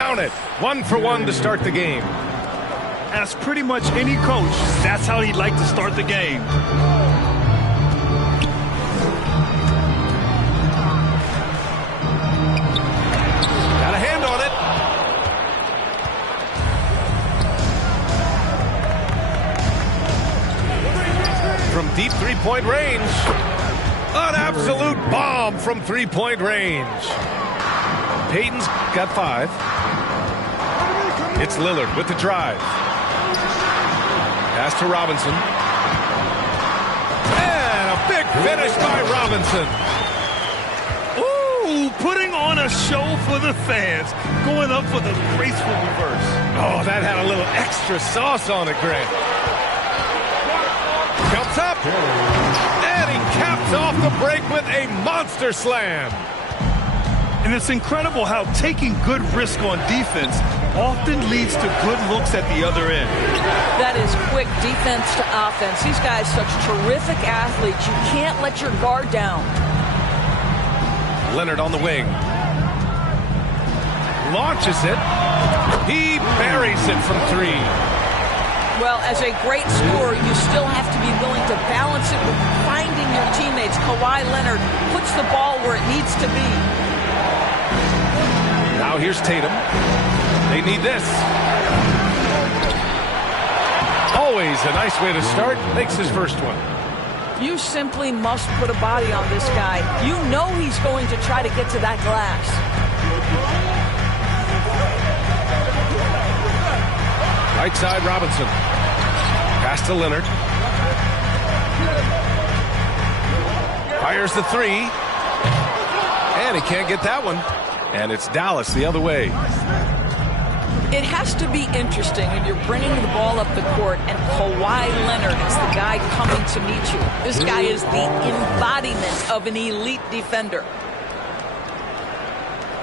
Down it. 1-for-1 to start the game. As pretty much any coach, that's how he'd like to start the game. Got a hand on it. From deep three-point range. An absolute bomb from three-point range. Payton's got 5. It's Lillard with the drive. Pass to Robinson. And a big finish by Robinson. Ooh, putting on a show for the fans. Going up for the graceful reverse. Oh, that had a little extra sauce on it, Grant. Jumps up. And he caps off the break with a monster slam. And it's incredible how taking good risk on defense often leads to good looks at the other end. That is quick defense to offense. These guys such terrific athletes. You can't let your guard down. Leonard on the wing. Launches it. He buries it from 3. Well, as a great scorer, you still have to be willing to balance it with finding your teammates. Kawhi Leonard puts the ball where it needs to be. Now here's Tatum. They need this. Always a nice way to start. Makes his first one. You simply must put a body on this guy. You know he's going to try to get to that glass. Right side, Robinson. Pass to Leonard. Fires the 3. And he can't get that one. And it's Dallas the other way. It has to be interesting when you're bringing the ball up the court and Kawhi Leonard is the guy coming to meet you. This guy is the embodiment of an elite defender.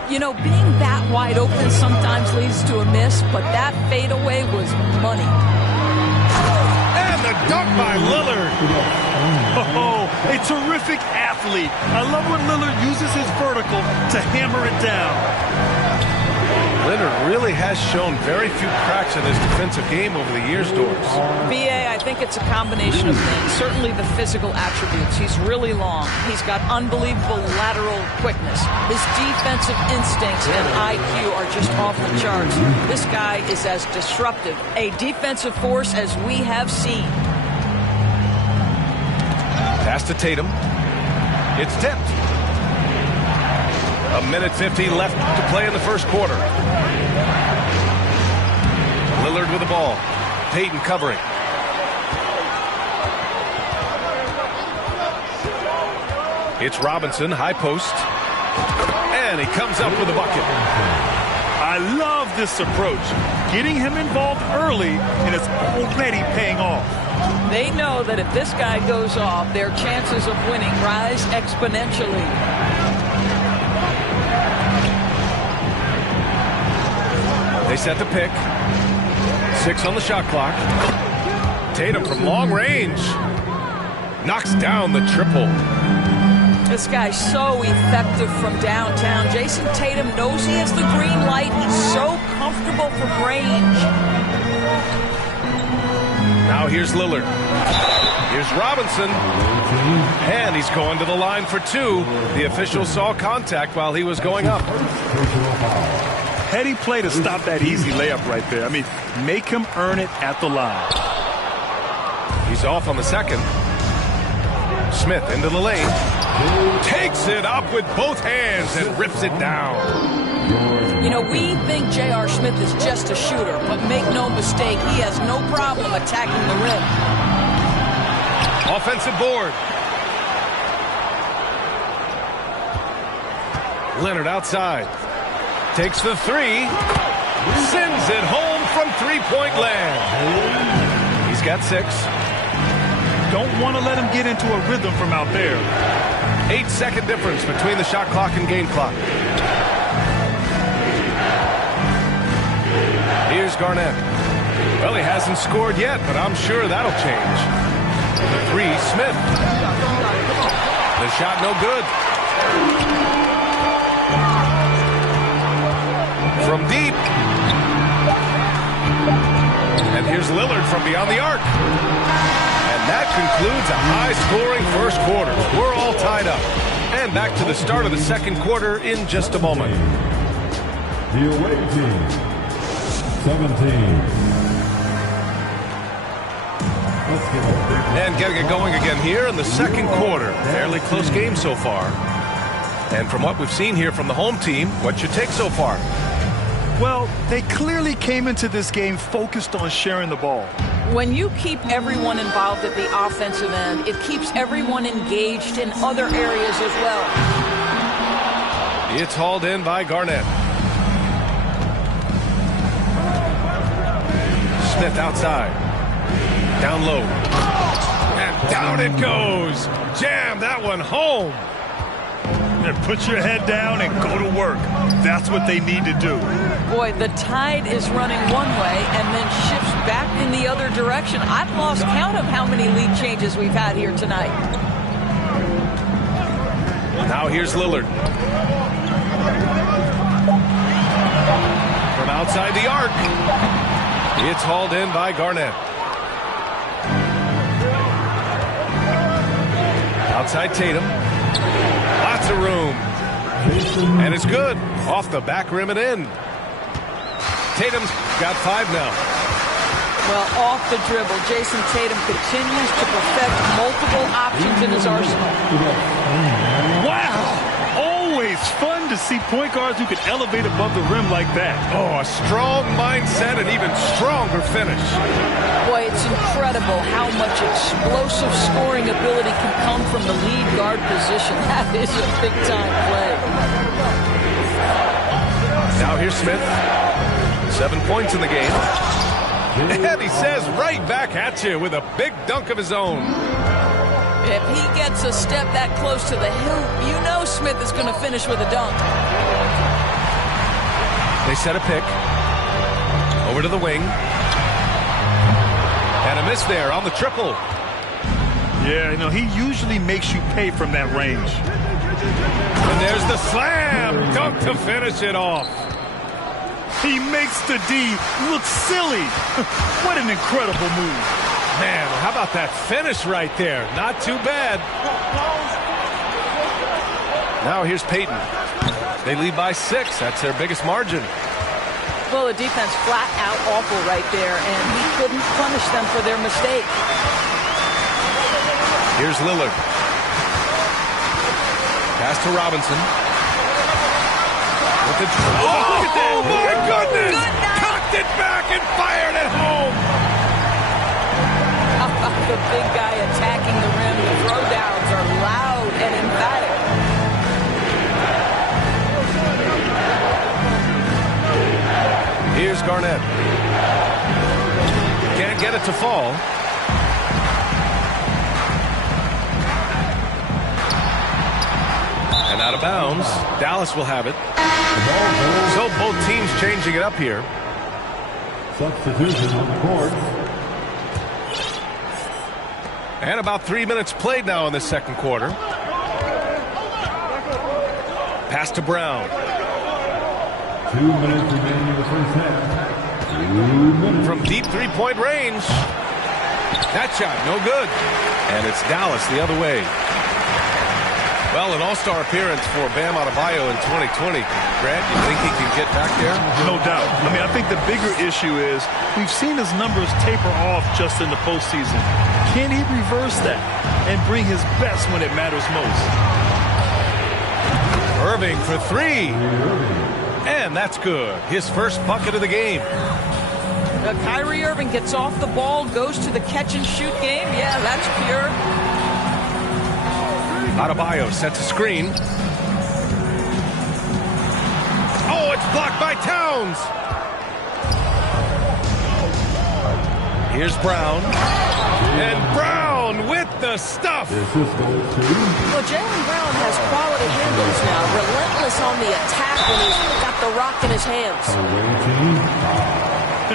You know, being that wide open sometimes leads to a miss, but that fadeaway was money. And the dunk by Lillard. Oh, a terrific athlete. I love when Lillard uses his vertical to hammer it down. Leonard really has shown very few cracks in his defensive game over the years, Doris. B.A., I think it's a combination of things. Certainly the physical attributes. He's really long. He's got unbelievable lateral quickness. His defensive instincts and IQ are just off the charts. This guy is as disruptive, a defensive force as we have seen. Pass to Tatum. It's tipped. 1:50 left to play in the first quarter. Lillard with the ball. Payton covering. It's Robinson, high post. And he comes up with a bucket. I love this approach. Getting him involved early, and it's already paying off. They know that if this guy goes off, their chances of winning rise exponentially. They set the pick. 6 on the shot clock. Tatum from long range. Knocks down the triple. This guy's so effective from downtown. Jason Tatum knows he has the green light. He's so comfortable from range. Now here's Lillard. Here's Robinson. And he's going to the line for 2. The official saw contact while he was going up. Heady play to stop that easy layup right there. I mean, make him earn it at the line. He's off on the second. Smith into the lane. Takes it up with both hands and rips it down. You know, we think J.R. Smith is just a shooter, but make no mistake, he has no problem attacking the rim. Offensive board. Leonard outside. Takes the 3. Sends it home from three-point land. He's got 6. Don't want to let him get into a rhythm from out there. 8-second difference between the shot clock and game clock. Here's Garnett. Well, he hasn't scored yet, but I'm sure that'll change. The three, Smith. The shot no good. From deep. And here's Lillard from beyond the arc. And that concludes a high-scoring first quarter. We're all tied up. And back to the start of the second quarter in just a moment. The away team, 17. And getting it going again here in the second quarter. Fairly close game so far. And from what we've seen here from the home team, what's your take so far? Well, they clearly came into this game focused on sharing the ball. When you keep everyone involved at the offensive end, it keeps everyone engaged in other areas as well. It's hauled in by Garnett. Smith outside. Down low. And down it goes. Jam that one home. And put your head down and go to work. That's what they need to do. Boy, the tide is running one way and then shifts back in the other direction. I've lost count of how many lead changes we've had here tonight. Now here's Lillard. From outside the arc. It's hauled in by Garnett. Outside Tatum. Lots of room. And it's good. Off the back rim and in. Tatum's got 5 now. Well, off the dribble, Jason Tatum continues to perfect multiple options in his arsenal. Wow! Always fun to see point guards who can elevate above the rim like that. Oh, a strong mindset and even stronger finish. Boy, it's incredible how much explosive scoring ability can come from the lead guard position. That is a big-time play. Now here's Smith. 7 points in the game. And he says right back at you with a big dunk of his own. If he gets a step that close to the hoop, you know Smith is going to finish with a dunk. They set a pick. Over to the wing. And a miss there on the triple. Yeah, you know, he usually makes you pay from that range. And there's the slam dunk to finish it off. He makes the D look silly. What an incredible move. Man, how about that finish right there? Not too bad. Now here's Payton. They lead by 6. That's their biggest margin. Well, the defense flat out awful right there, and he couldn't punish them for their mistake. Here's Lillard. Pass to Robinson. With the look at that. Oh, my goodness! Cocked it back and fired it home. How about the big guy attacking the rim? The throwdowns are loud and emphatic. Here's Garnett. Can't get it to fall. And out of bounds. Dallas will have it. So both teams changing it up here. Substitution on the court. And about 3 minutes played now in the second quarter. Pass to Brown. 2 minutes remaining in the first half. 2 minutes. From deep three-point range. That shot, no good. And it's Dallas the other way. Well, an all-star appearance for Bam Adebayo in 2020. Grant, you think he can get back there? No doubt. I mean, I think the bigger issue is we've seen his numbers taper off just in the postseason. Can he reverse that and bring his best when it matters most? Irving for 3. And that's good. His first bucket of the game. Kyrie Irving gets off the ball, goes to the catch-and-shoot game. Yeah, that's pure. Adebayo sets a screen. Oh, it's blocked by Towns. Here's Brown. And Brown with the stuff. This is goal 2. Well, Jaylen Brown has quality handles now. Relentless on the attack when he's got the rock in his hands. Away team.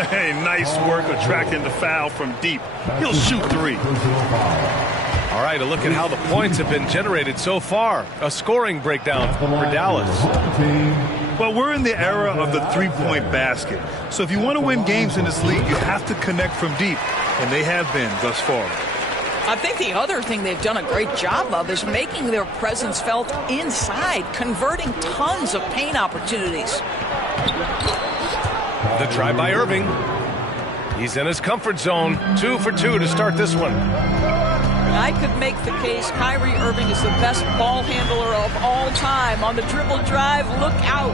Hey, nice work attracting the foul from deep. He'll shoot 3. Personal foul. All right, a look at how the points have been generated so far. A scoring breakdown for Dallas. Well, we're in the era of the three-point basket. So if you want to win games in this league, you have to connect from deep. And they have been thus far. I think the other thing they've done a great job of is making their presence felt inside, converting tons of paint opportunities. The try by Irving. He's in his comfort zone. 2 for 2 to start this one. I could make the case Kyrie Irving is the best ball handler of all time. On the dribble drive, look out.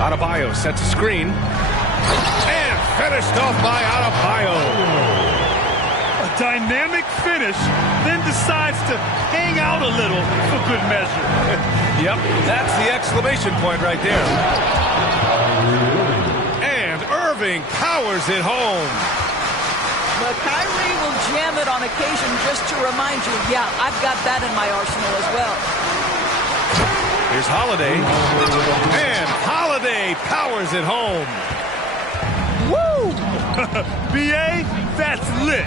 Adebayo sets a screen. And finished off by Adebayo. A dynamic finish, then decides to hang out a little for good measure. Yep, that's the exclamation point right there. And Irving powers it home. But Kyrie will jam it on occasion just to remind you, yeah, I've got that in my arsenal as well. Here's Holiday. And Holiday powers it home. Woo! B.A., that's lit.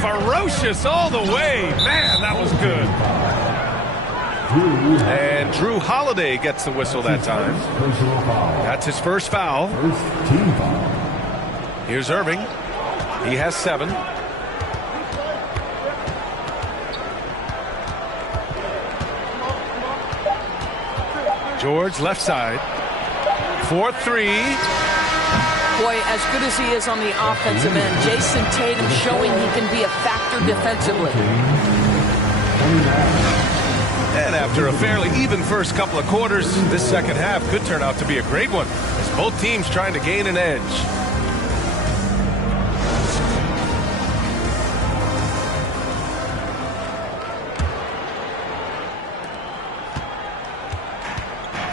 Ferocious all the way. Man, that was good. And Drew Holiday gets the whistle that time. Personal foul. That's his first foul. First team foul. Here's Irving. He has 7. George left side. 4-3. Boy, as good as he is on the offensive end, Jason Tatum showing he can be a factor defensively. And after a fairly even first couple of quarters, this second half could turn out to be a great one, as both teams trying to gain an edge.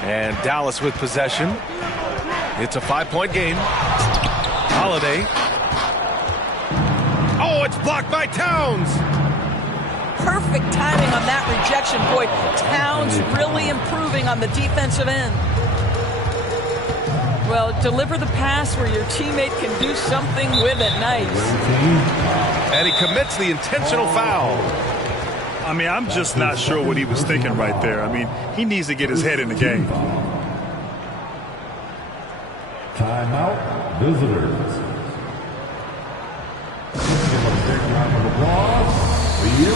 And Dallas with possession. It's a 5-point game. Holiday. Oh, it's blocked by Towns. Perfect timing on that rejection. Boy, Towns really improving on the defensive end. Well, deliver the pass where your teammate can do something with it. Nice. And he commits the intentional foul. I mean, I'm just not sure what he was thinking right there. I mean, he needs to get his head in the game. Timeout, visitors. Give a big round of applause for your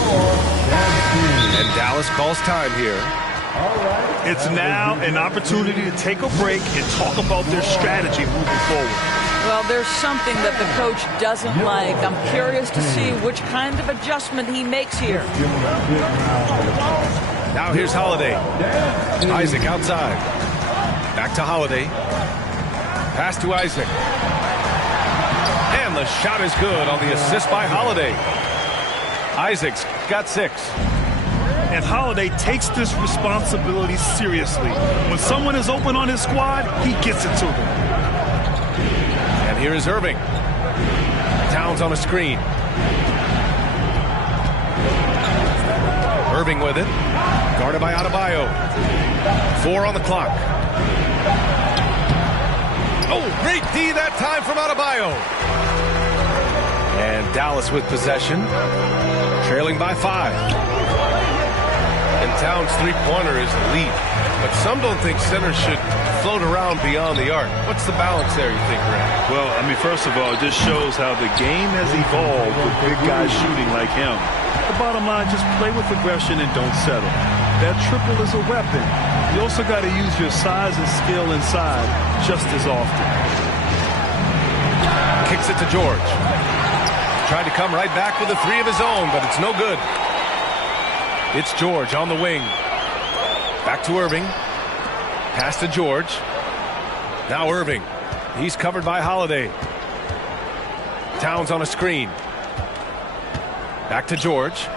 champion. And Dallas calls time here. All right. It's now an opportunity to take a break and talk about their strategy moving forward. Well, there's something that the coach doesn't like. I'm curious to see which kind of adjustment he makes here. Give him a big round of applause. Now here's Holiday. Isaac outside. Back to Holiday. Pass to Isaac. And the shot is good on the assist by Holiday. Isaac's got 6. And Holiday takes this responsibility seriously. When someone is open on his squad, he gets it to them. And here is Irving. Towns on a screen. Irving with it. Guarded by Adebayo. 4 on the clock. Oh, great D that time from Adebayo. And Dallas with possession. Trailing by 5. And Towns' three-pointer is elite. But some don't think centers should float around beyond the arc. What's the balance there, you think, Grant? Well, I mean, first of all, it just shows how the game has evolved with big guys shooting like him. The bottom line, just play with aggression and don't settle. That triple is a weapon. You also got to use your size and skill inside just as often. Kicks it to George. Tried to come right back with a 3 of his own, but it's no good. It's George on the wing. Back to Irving. Pass to George. Now Irving. He's covered by Holiday. Towns on a screen. Back to George.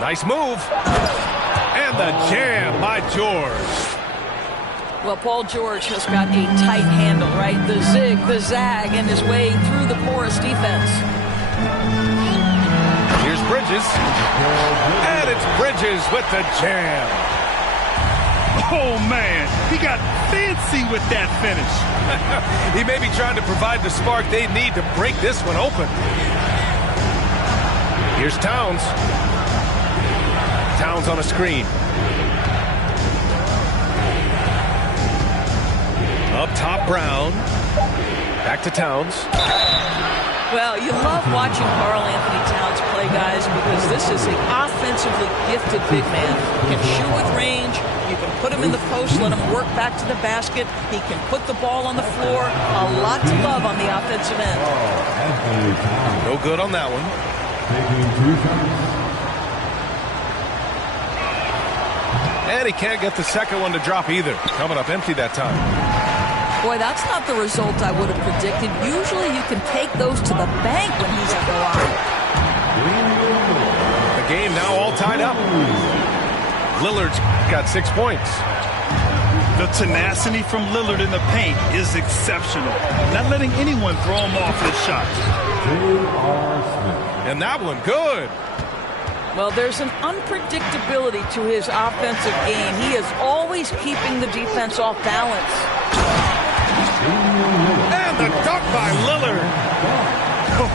Nice move. And the jam by George. Well, Paul George has got a tight handle, right? The zig, the zag, and his way through the porous defense. Here's Bridges. And it's Bridges with the jam. Oh, man. He got fancy with that finish. He may be trying to provide the spark they need to break this one open. Here's Towns. Towns on a screen. Up top, Brown. Back to Towns. Well, you love watching Karl-Anthony Towns play, guys, because this is an offensively gifted big man. He can shoot with range. You can put him in the post, let him work back to the basket. He can put the ball on the floor. A lot to love on the offensive end. No good on that one. And he can't get the second one to drop either. Coming up empty that time. Boy, that's not the result I would have predicted. Usually you can take those to the bank when he's at the line. The game now all tied up. Lillard's got 6 points. The tenacity from Lillard in the paint is exceptional. Not letting anyone throw him off his shot. And that one, good. Well, there's an unpredictability to his offensive game. He is always keeping the defense off balance. And the dunk by Lillard.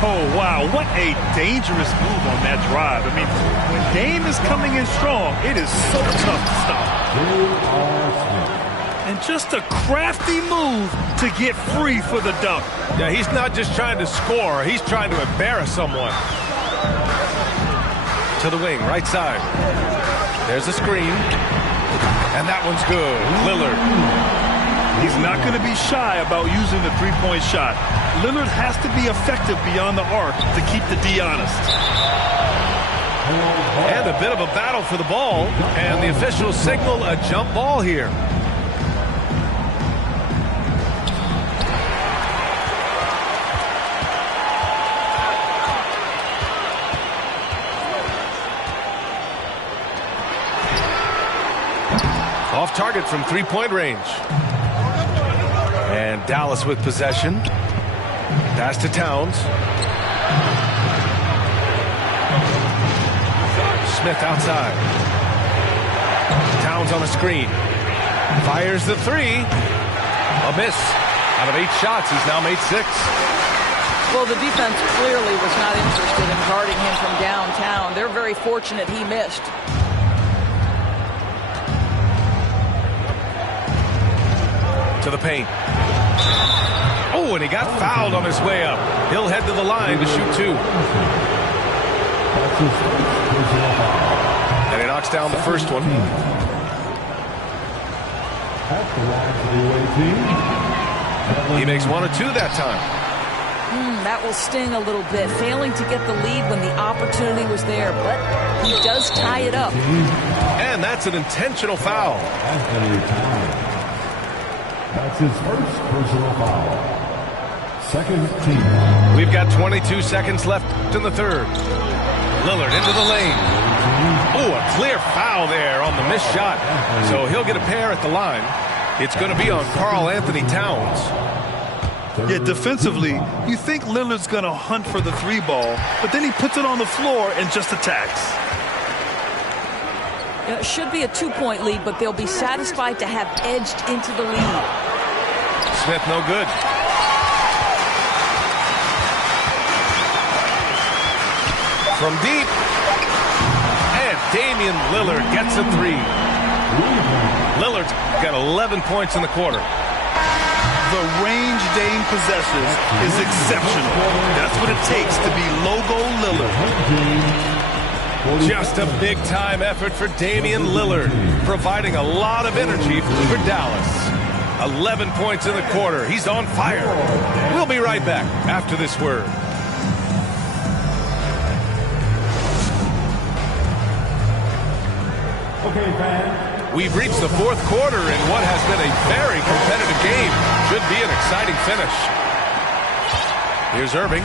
Oh, wow. What a dangerous move on that drive. I mean, when Dame is coming in strong, it is so tough to stop. And just a crafty move to get free for the dunk. Yeah, he's not just trying to score. He's trying to embarrass someone. To the wing, right side. There's a screen. And that one's good. Lillard. He's not going to be shy about using the three-point shot. Lillard has to be effective beyond the arc to keep the D honest. And a bit of a battle for the ball. And the officials signal a jump ball here. Off target from three-point range. And Dallas with possession. Pass to Towns. Smith outside. Towns on a screen. Fires the three. A miss. Out of 8 shots, he's now made 6. Well, the defense clearly was not interested in guarding him from downtown. They're very fortunate he missed. To the paint. Oh, and he got fouled on his way up. He'll head to the line to shoot 2. And he knocks down the first one. He makes 1 or 2 that time. That will sting a little bit. Failing to get the lead when the opportunity was there, but he does tie it up. And that's an intentional foul. That's his first personal foul. Second team. We've got 22 seconds left in the third. Lillard into the lane. Oh, a clear foul there on the missed shot. So he'll get a pair at the line. It's going to be on Karl-Anthony Towns. Yeah, defensively, you think Lillard's going to hunt for the 3-ball, but then he puts it on the floor and just attacks. It should be a 2-point lead, but they'll be satisfied to have edged into the lead. Smith no good. From deep. And Damian Lillard gets a 3. Lillard's got 11 points in the quarter. The range Dame possesses is exceptional. That's what it takes to be logo Lillard. Just a big-time effort for Damian Lillard, providing a lot of energy for Dallas. 11 points in the quarter. He's on fire. We'll be right back after this word. Okay, fans. We've reached the fourth quarter in what has been a very competitive game. Should be an exciting finish. Here's Irving.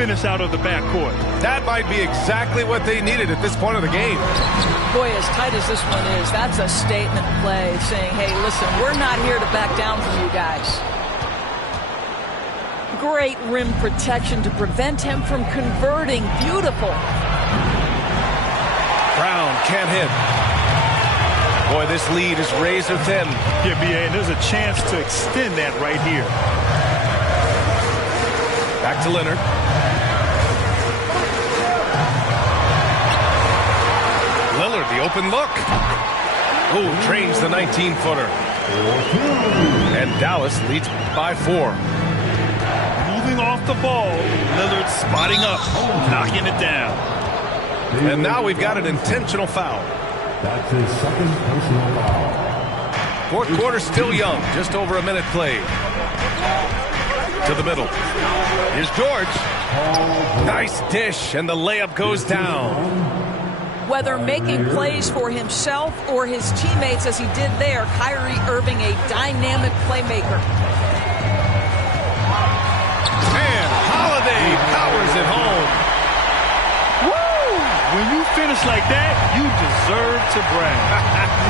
finish out of the backcourt. That might be exactly what they needed at this point of the game. Boy, as tight as this one is, that's a statement play saying, hey, listen, we're not here to back down from you guys. Great rim protection to prevent him from converting. Beautiful. Brown can't hit. Boy, this lead is razor thin. Yeah, B.A., and there's a chance to extend that right here. Back to Leonard. Lillard, the open look. Ooh, trains the 19-footer. And Dallas leads by 4. Moving off the ball, Lillard spotting up, knocking it down. And now we've got an intentional foul. That's his second personal foul. Fourth quarter still young, just over a minute played. To the middle. Here's George. Nice dish, and the layup goes down. Whether making plays for himself or his teammates as he did there, Kyrie Irving, a dynamic playmaker. And Holiday powers it home. When you finish like that, you deserve to brag.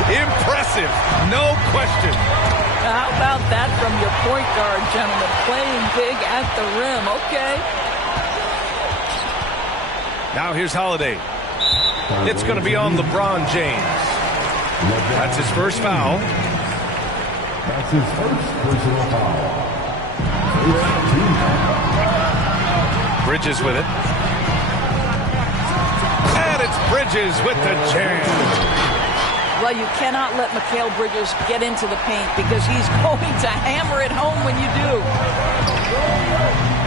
Impressive, no question. How about that from your point guard, gentlemen? Playing big at the rim. Okay. Now here's Holiday. It's going to be on LeBron James. That's his first foul. That's his first personal foul. Bridges with it. And it's Bridges with the jam. Well, you cannot let Mikal Bridges get into the paint because he's going to hammer it home when you do.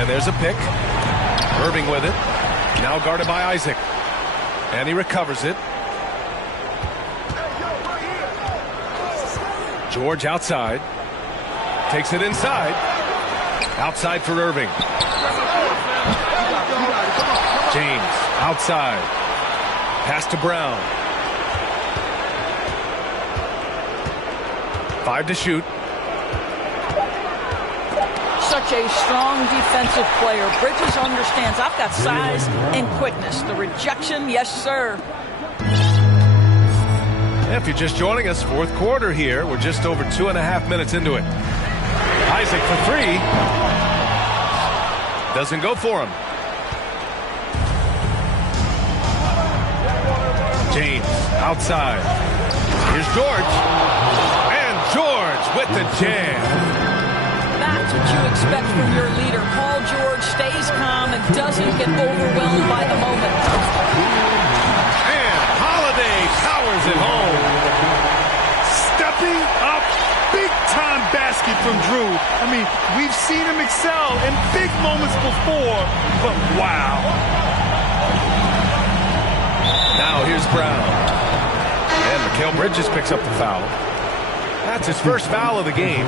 And there's a pick. Irving with it. Now guarded by Isaac. And he recovers it. George outside. Takes it inside. Outside for Irving. James outside. Pass to Brown. 5 to shoot. Such a strong defensive player. Bridges understands I've got size and quickness. The rejection, yes, sir. If you're just joining us, fourth quarter here. We're just over 2.5 minutes into it. Isaac for 3. Doesn't go for him. James outside. Here's George. And George with the jam. That's what you expect from your leader. Paul George stays calm and doesn't get overwhelmed by the moment. And Holiday powers it home. Stepping up, big-time basket from Drew. I mean, we've seen him excel in big moments before, but wow. Now here's Brown. And Mikal Bridges picks up the foul. That's his first foul of the game.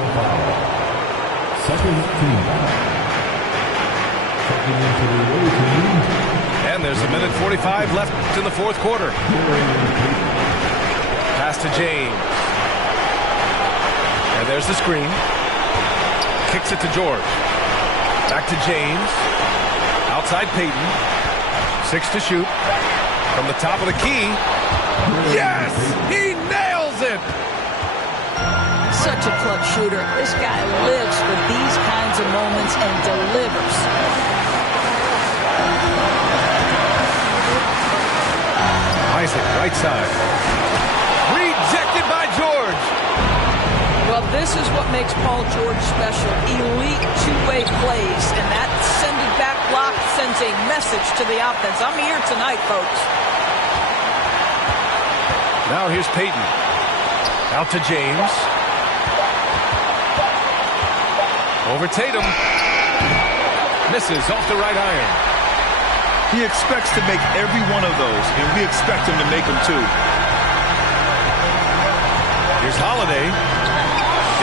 Second team. Second into the away team. And there's a minute 45 left in the fourth quarter. Pass to James. And there's the screen. Kicks it to George. Back to James. Outside Payton. 6 to shoot. From the top of the key. Yes! He nails it! Such a clutch shooter. This guy lives for these kinds of moments and delivers. Isaac, right side. Rejected by George. Well, this is what makes Paul George special. Elite two-way plays, and that sending back block sends a message to the offense. I'm here tonight, folks. Now here's Payton. Out to James. Over Tatum. Misses off the right iron. He expects to make every one of those, and we expect him to make them too. Here's Holiday.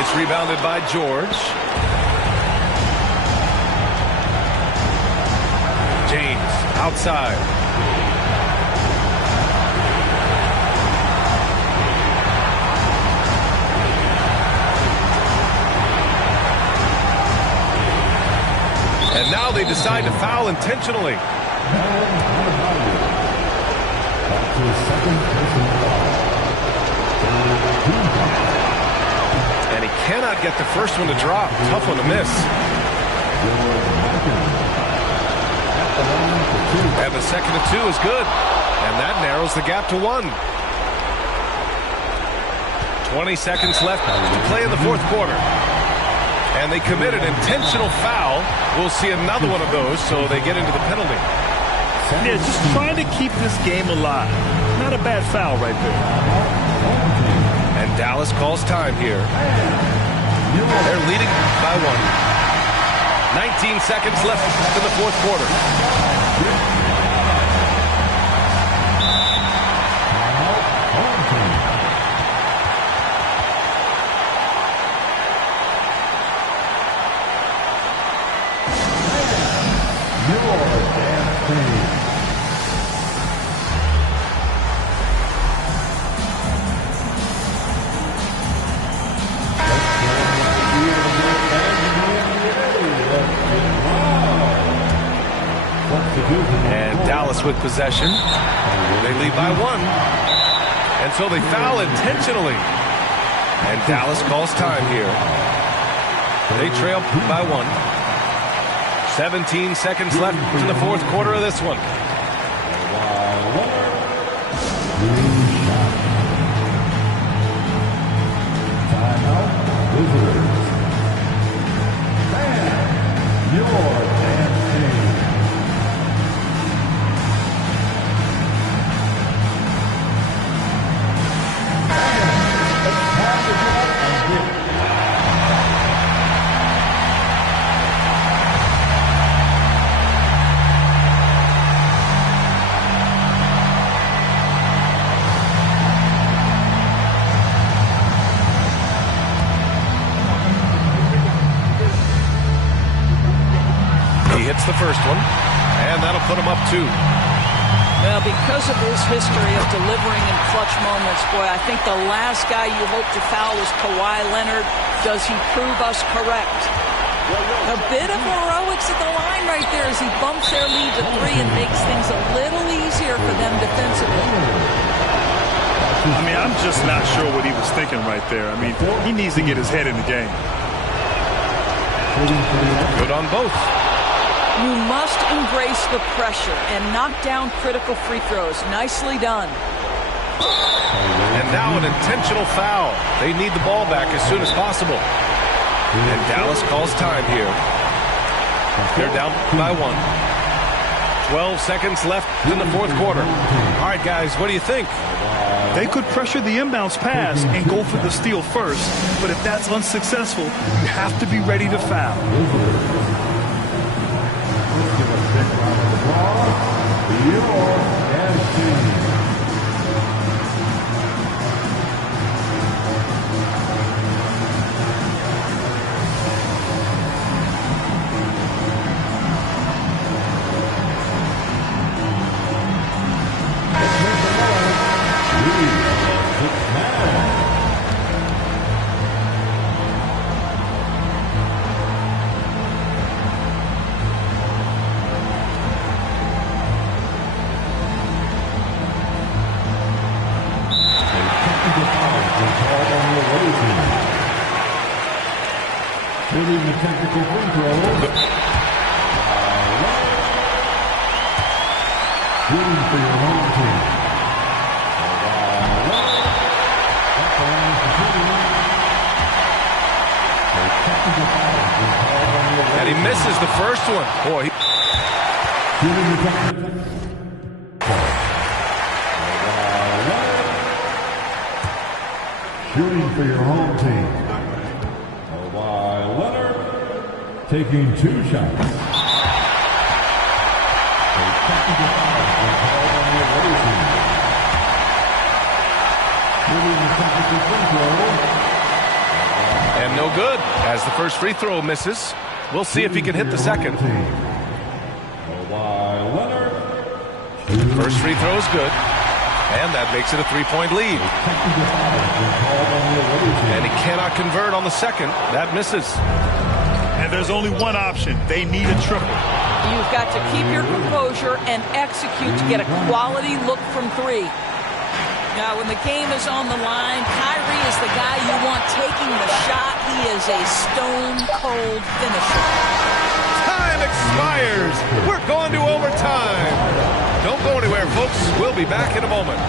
It's rebounded by George. James outside. And now they decide to foul intentionally. And he cannot get the first one to drop. Tough one to miss. And the second and 2 is good. And that narrows the gap to 1. 20 seconds left to play in the fourth quarter. And they commit an intentional foul. We'll see another one of those, so they get into the penalty. Yeah, just trying to keep this game alive. Not a bad foul right there. And Dallas calls time here. They're leading by 1. 19 seconds left in the fourth quarter. And Dallas with possession. They lead by 1. And so they foul intentionally. And Dallas calls time here. They trail by 1. 17 seconds left in the fourth quarter of this one. Hits the first one, and that'll put him up 2. Well, because of his history of delivering in clutch moments, boy, I think the last guy you hope to foul is Kawhi Leonard. Does he prove us correct? A bit of heroics at the line right there as he bumps their lead to 3 and makes things a little easier for them defensively. I mean, I'm just not sure what he was thinking right there. I mean, he needs to get his head in the game. Good on both. You must embrace the pressure and knock down critical free throws. Nicely done. And now an intentional foul. They need the ball back as soon as possible. And Dallas calls time here. They're down by 1. 12 seconds left in the fourth quarter. All right, guys, what do you think? They could pressure the inbounds pass and go for the steal first. But if that's unsuccessful, you have to be ready to foul. Shooting the technical free throw. Shooting for your home team. And he misses the first one. Boy. Shooting for your home team. Kawhi Leonard taking 2 shots. And no good as the first free throw misses. We'll see if he can hit the second. First free throw is good. And that makes it a 3-point lead. And he cannot convert on the second. That misses. And there's only one option. They need a triple. You've got to keep your composure and execute to get a quality look from three. Now, when the game is on the line, Kyrie is the guy you want taking the shot. He is a stone-cold finisher. Time expires. We're going to overtime. Don't go anywhere, folks. We'll be back in a moment.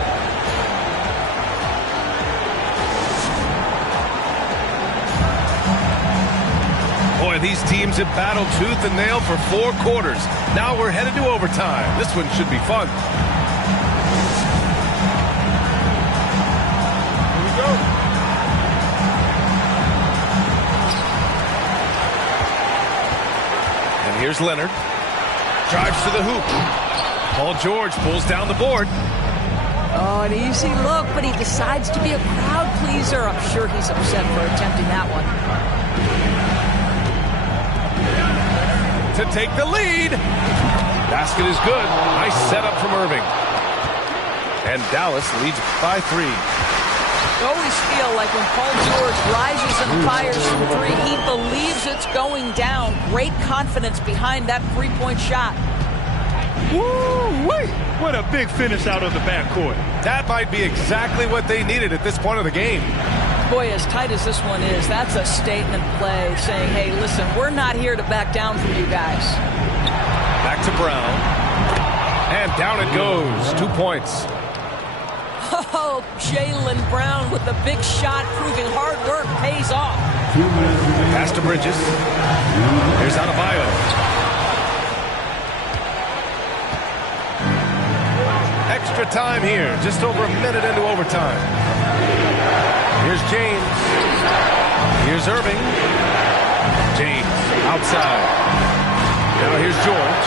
Boy, these teams have battled tooth and nail for 4 quarters. Now we're headed to overtime. This one should be fun. Here's Leonard. Drives to the hoop. Paul George pulls down the board. Oh, an easy look, but he decides to be a crowd pleaser. I'm sure he's upset for attempting that one. To take the lead. Basket is good. Nice setup from Irving. And Dallas leads by 3. I always feel like when Paul George rises and fires from 3, he believes it's going down. Great confidence behind that three-point shot. Woo-wee! What a big finish out of the backcourt. That might be exactly what they needed at this point of the game. Boy, as tight as this one is, that's a statement play saying, hey, listen, we're not here to back down from you guys. Back to Brown. And down it goes. 2 points. Oh, Jaylen Brown with the big shot, proving hard work pays off. Pass to Bridges. Here's Adebayo. Extra time here, just over a minute into overtime. Here's James. Here's Irving. James outside. Now here's George.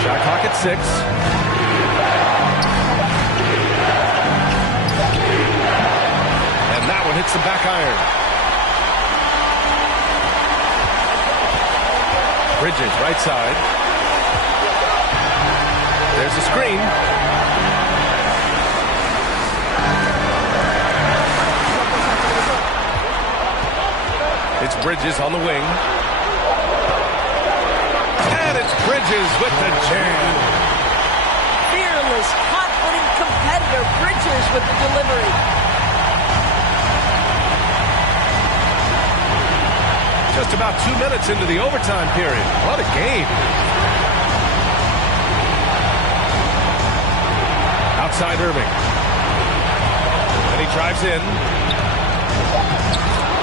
Shot clock at 6. That one hits the back iron. Bridges, right side. There's a screen. It's Bridges on the wing. And it's Bridges with the jam. Fearless, confident competitor. Bridges with the delivery. Just about 2 minutes into the overtime period. What a game. Outside Irving. And he drives in.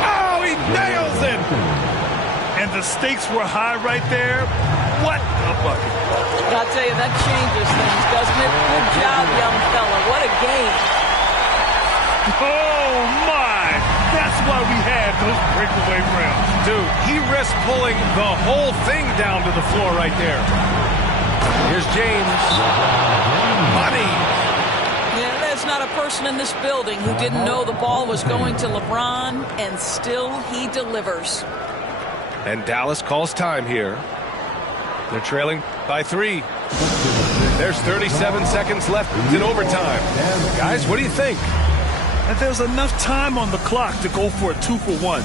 Oh, he nails it! And the stakes were high right there. What a bucket. I'll tell you, that changes things, doesn't it? Good job, young fella. What a game. Oh, my. That's why we had those breakaway rims. Dude, he risked pulling the whole thing down to the floor right there. Here's James. Money. Yeah, there's not a person in this building who didn't know the ball was going to LeBron, and still he delivers. And Dallas calls time here. They're trailing by 3. There's 37 seconds left in overtime. Guys, what do you think? And there's enough time on the clock to go for a 2-for-1.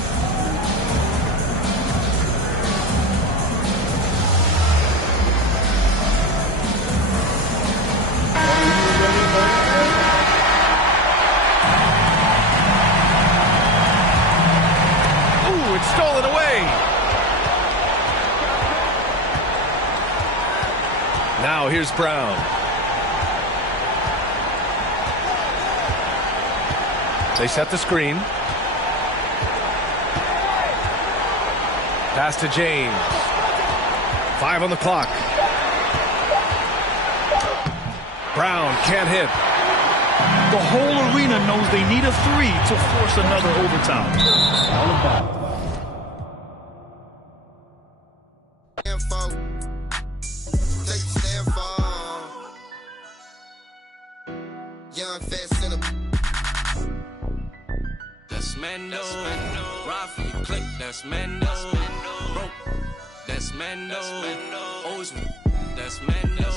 Ooh, it's stolen away. Now here's Brown. They set the screen. Pass to James. 5 on the clock. Brown can't hit. The whole arena knows they need a 3 to force another overtime. Young fat center. That's Mando. Ride for your click. That's Mando. Broke. That's Mando. Always. That's Mando.